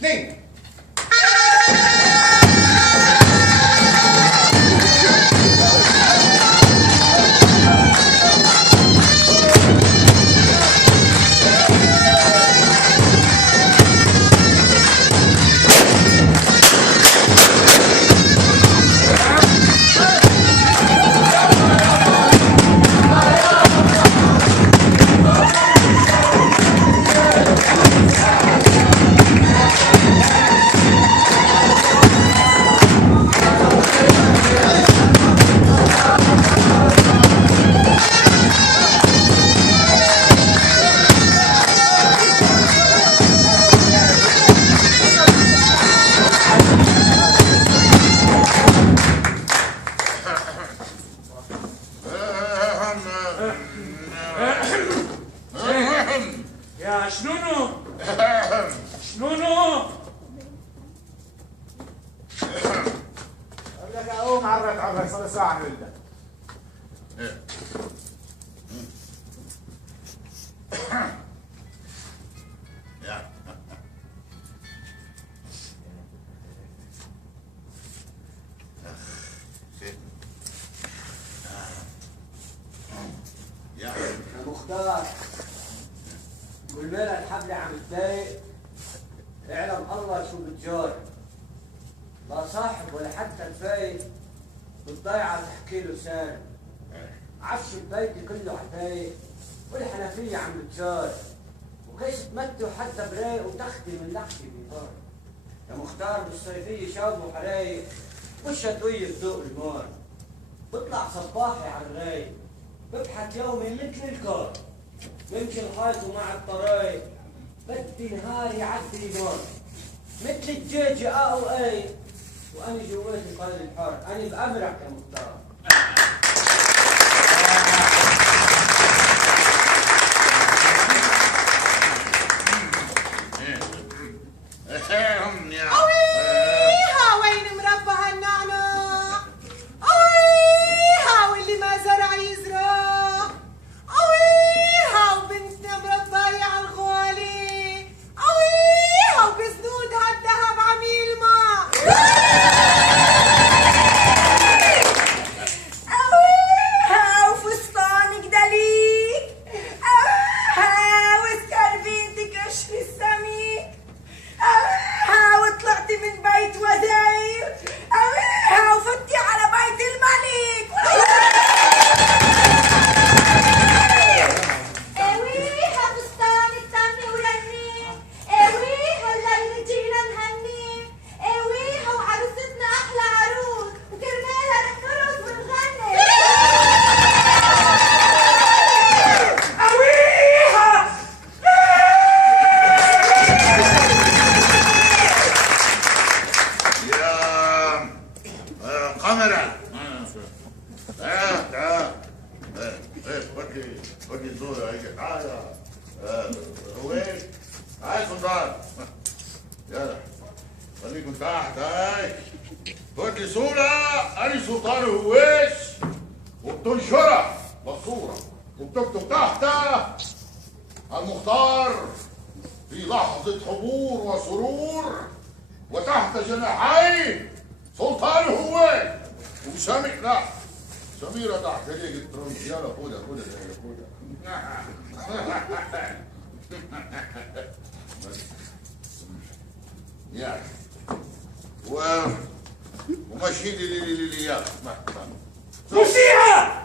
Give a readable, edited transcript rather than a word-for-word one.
2. يا شنونو شنونو اقول لك اقوم عرك صار ساعه نولد. يا مختار والمال الحبل عم تضايق، اعلم الله شو بتجار، لا صاحب ولا حتى الفايت بالضيعة تحكي له سالم، عفش البيت كله حفايق والحنفية عم بتجار، وكيس تمتوا حتى برايق وتختي من لحشي بيطار. يا مختار بالصيفية شاوبوا حرايق والشتوية بذوق المار، بطلع صباحي على الرايق ببحث يومي مثل الكار، بمشي الحيط ومع الطرايق بدي نهاري يعدي نار، مثل الدجاجة وأي وأنا جواتي قلب الحار، أنا بأمرك يا مختار. أويها وين مربى هالنعناع؟ أويها واللي ما زرع يزرع، أويها وبنتنا مرباية على الغوالي، أويها وبزنودها الذهب عم يلمع، أويها وفستانك دليك، أويها وسكربينتك قشر السميك، أويها وطلعتي من بيت وزير، أويها وفتي على بيت الملك، أويها فستانك تمي ورني، أويها الليلة جينا نهني، أويها وعروستنا أحلى عروس وكرمالها رح نرقص ونغني، أويها يا قمرة تعال وجه صورة هيك تعال وين تعال سلطان يلا خليكم تحت هاي وجه صورة أنا سلطان هواش وبتنشرها للصورة وبتكتب تحتها المختار في لحظة حضور وسرور وتحت جناحي سلطان هواش وسامي سميرة تحت هيك الترنس يلا خدها يعني ومشي لي يلا مشيها